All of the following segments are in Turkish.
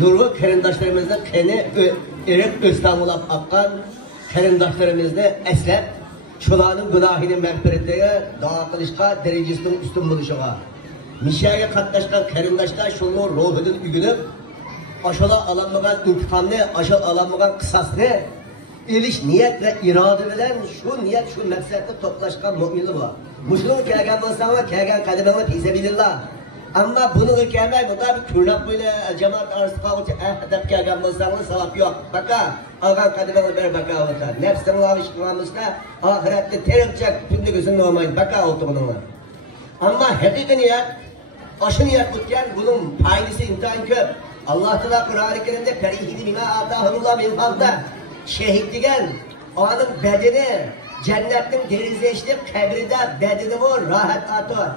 nurlu qarindoshlarimizni qani erib o'stamulab aqqan qarindoshlarimizni eslab, shularning gunohini mag'firatiga duo qilishga darajasining ustun bo'lishiga, mishaga qatnashgan qarindoshlar shunning ruhidan uyg'onib, aşalar alanmagan intiqomni, aşal alanmagan qisosni elish niyat va iroda bilan shu niyat, shu maqsadda to'plashgan mu'minlar bor. Mushuni kelgan bo'lsa-mu, kelgan qadamini fisabilillah. Ammo buni kelmay, bunda bir turlab qo'yla jamoat orasida deb kelgan bo'lsangiz savob yo'q. Baka olgan qadamini ber baka olsa. Nafsini olish qilmasda oxiratda teribchak kundigizini olmaydi. Baka o'tiringlar. Ammo haqiqiy niyat, aşı niyat o'tgan buning foydasi intayin ko'p. Allah Teala Kur'an-ı Kerim'de ferihini bima atahullah min fadda şehit degan onun bedeni cennetin denize işlep kabrida bedeni o rahat atı.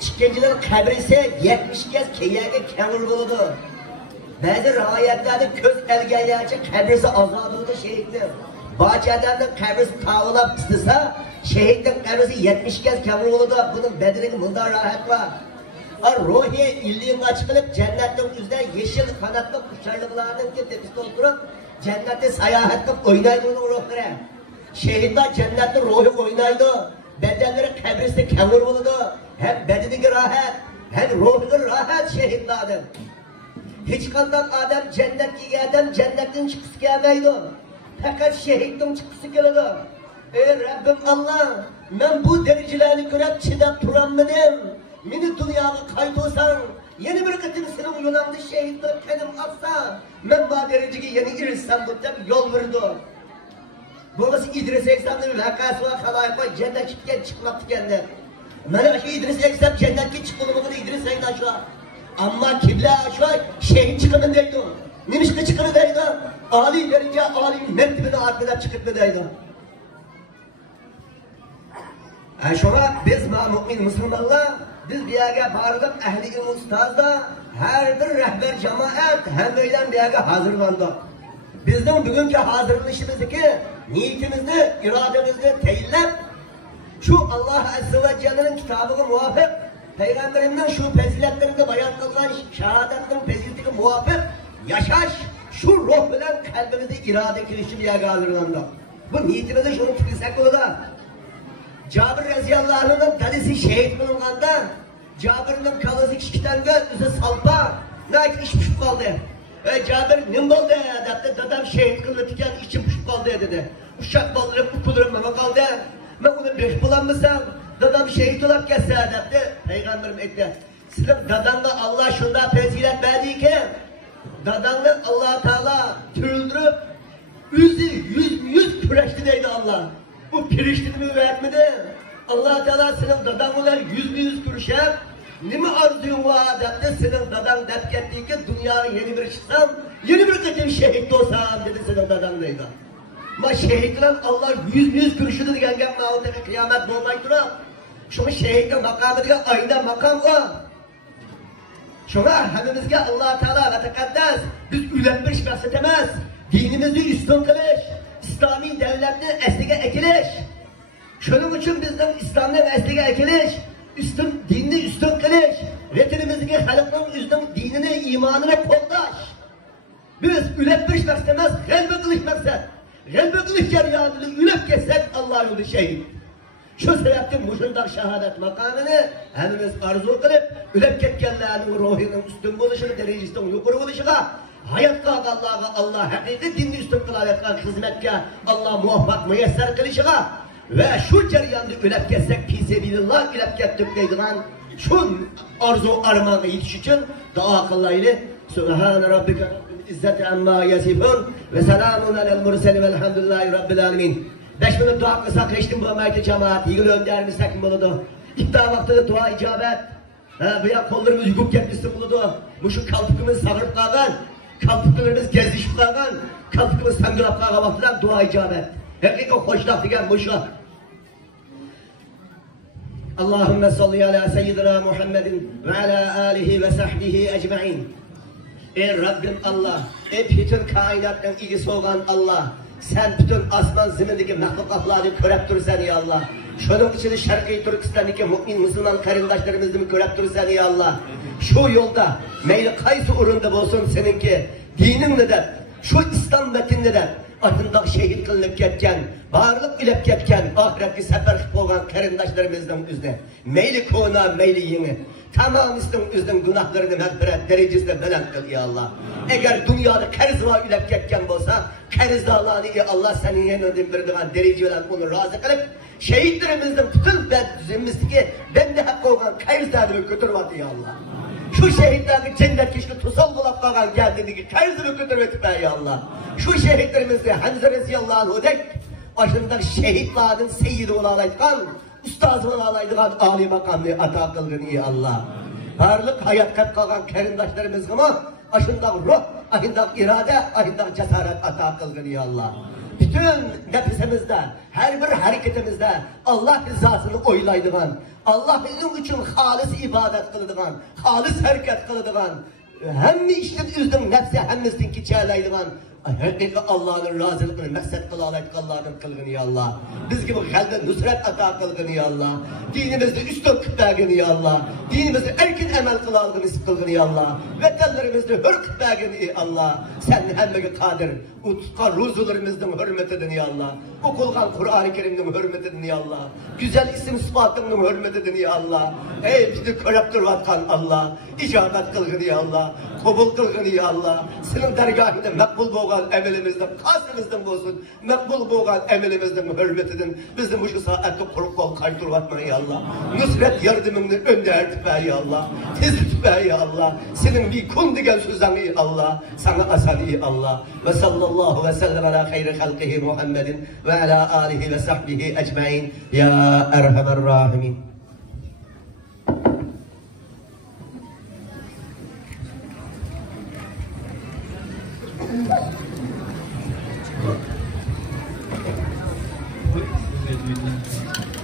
Çıkıncılar kabri ise 70 kez keyaga kemur buludu. Bazı rivayetlerde köz elgenlerce kabrisi azadıldı şehitler. Bazı adamın kabrisi tavulap ısısa şehitler kabrisi 70 kez kemur buludu. Bunun bedeninin bunda rahat var. Ruhi illiğini açıklayıp cennetin yüzünden yeşil kanatlı kuşarlıklarının tepkisi doldurup cennette seyahatte oynaydı onun ruhları. Şehitler cennette ruhi oynaydı. Bedenleri kabriste kemur buldu. Hem bedenindeki rahat, hem ruhunun rahat şehitlerden. Hiç kandan adam cennetteki adam cennetin çıkısı gelmeydi. Fakat şehittin çıkısı geldi. Ey Rabbim Allah, ben bu derecelerini görüp çidap duranmadım. Meni dünyaya kaybolsan, yeni bir kıtım senin yolanda şehitler kendim atsa, ben bu dereceye yeni girsem bu dem yol verdi. Burası İdris Eksem'in vakası var, halayıfa cennet çıkmak tükendi. Bana şu İdris Eksem cennetki çıkılımını İdris Eksem'in aşağı. Ama kible aşağı şehit çıkımındaydı. Nimişte çıkımındaydı. Ali verince Ali mertebini arkada çıkımındaydı. Şuna biz mümin Müslümanlar, biz bir yere bağırdık, ehli ilm ustazda, her bir rehber cemaat, hem böyle bir yere hazırlandık. Bizden bugünkü hazırlanışımızdaki niyetimizni, irademizni teyillep, şu Allah Azze ve Celle'nin kitabına muvafık, Peygamberimden şu faziletlerinde bayan kılınan şehadetlerin faziletine muvafık, yaşaş, şu ruh bilen kalbimizi irade kirişi bir yere hazırlandık. Bu niyetimizi şunu tükürsek olur da, Cabir Reziyallahu Anh'ın dedesi şehit bulunğanda Cabir'in kalısı kişiden göz salpa ne iş pişip kaldı. Cabir ne oldu dedi, dedem şehit kılırken içim pişip kaldı dedi. Uşak baldırıp ukulurum ama kaldı. Ben onu beş bulanmışsam dedem şehit olarak kesse dedi. Peygamberim etti. Sizin dedemle Allah şunda fazilet verdi ki dedemle Allah Teala türüldürüp yüz küreşti deydi Allah. Bu piriştiğimi vermedi. Allah Teala senin dadanlar yüz kuruşa nime arzuyun var dedi. Senin dadan dep gettiği ki dünyaya yeni bir çıksam, yeni bir kıtım şehit olsam dedi senin dadandaydı. Ama şehitler Allah yüz kuruşu dedi gelgen mağdaki kıyamet olmayı durar. Şunu şehitin makamı diye ayna makam var. Şuna hemimizge Allah Teala ve tekaddes biz ülenmiş bahsetemez. Dinimizi üstün kılış. İslami devletini eslige ekiliş. Şunun için bizden İslam'ın eslige ekiliş, dinini üstün kılış, retinimizdeki halkların üstün dinini, imanını koldaş. Biz ületmiş maksatmaz, gelbe kılıç maksat. Gelbe kılıç ceryanını ület geçsek Allah yolu şehit. Şu sebepten muşundak şehadet makamını hemimiz arzu kılıp, ület ketkenlerinin ruhinin üstün buluşunu, derecesinin yukarı buluşuna, hayatta Allah hakiki dinini üstün kılavetken hizmetke Allah muvaffak müyesser kılışına ve şu ceryanı ülep kessek fisebilillah ülep kettik deydiğen şu arzu armağına yetiş için dua kıllaylı Subhane Rabbike Rabbil İzzeti Amma Yasifun ve selamun alel murseli velhamdülillahi Rabbil Alemin. 5 minut dua kısak geçtim bu meyte cemaat yığılı önderimiz tekin buludu. İptal vaktinde dua icabet bu ya kollarımız yukuk ketmişsin buludu. Bu şu kalpıkımız sabırıp kalgan, kalpıklarımız gezişip kalgan, kalpıkımız sangırap kalgan vaktinden dua icabet. Hakiki hoşlaf diyen bu şu. Allahümme salli ala seyyidina Muhammedin ve ala alihi ve sahbihi ecma'in. Ey Rabbim Allah, ey bütün kainatın ilgisi olan Allah, sen bütün asman zimindeki mahlukatları körep dursan ya Allah. Şunun için Şarkı Türkistan'daki mümin Müslüman karındaşlarımızı körep dursan ya Allah. şu yolda meyli kaysı urunda olsun seninki dinin de şu İslam metininde de ardında şehit kılınıp ketken, bağırlık ilep ketken, ahiretki sefer olan karindaşlarımızdan üzne. Meyli kona, meyli yeni. Tamamısının üzden günahlarını mağfiret derecesine belen kıl ya Allah. Eğer dünyada kerizva ilep ketken olsa, kerizdalarını ya Allah senin yeniden verdiğin dereceyle onu razı kılıp, şehitlerimizden bütün bedüzümüzdeki bende hakkı olan kerizdalarını götürüyordu ya Allah. Şu şehitlerin cennet kişini tutsal bulup kalan geldiğindeki kerizini götürüp ya Allah. Şu şehitlerimizde Hamza Reziyallahu anh dek başında şehitlerin seyyidi olalaydıkan, ustazı olalaydıkan âli makamını ata kılgın ya Allah. Varlık hayat kap kalan kerindaşlarımız ama aşında ruh, ahında irade, ahında cesaret ata kılgın ya Allah. Bütün nefesimizde, her bir hareketimizde Allah rızasını oylaydıgan, Allah'ın için halis ibadet kılıdıgan, halis hareket kılıdıgan, hem işin üzdüm nefsi hemimizden keçerleydigan, hakiki Allah'ın razılığını meksat kılalaydık Allah'ın kılgını ya Allah. Biz gibi halde nusret ata kılgını ya Allah. Dinimizde üstün kütbegini ya Allah. Dinimizde erkin emel kılgını ya Allah. Vetellerimizde hür kütbegini ya Allah. Sen hemmege kadir. Utkan ruzularımızın hürmetedin ya Allah. Okulgan Kur'an-ı Kerim'in hürmetedin ya Allah. Güzel isim sıfatının hürmetedin ya Allah. Ey bizi körep durvatkan Allah. İcabet kılgını ya Allah. Kabul kılgını ya Allah. Senin dergahinde makbul boğan emelimizden, kasımızdan olsun. Makbul boğan emelimizden hürmetedin. Bizim şu saatte kurup kol kaytırvatma ya Allah. Nusret yardımını önder tüper ya Allah. Tez tüper ya Allah. Senin bir kun digen sözden ya Allah. Sana asan ya Allah. Ve sallallahu ve sellem ala hayri halkihi Muhammedin ve ala alihi ve sahbihi ecmain. Ya erhamer rahimin. Thank you.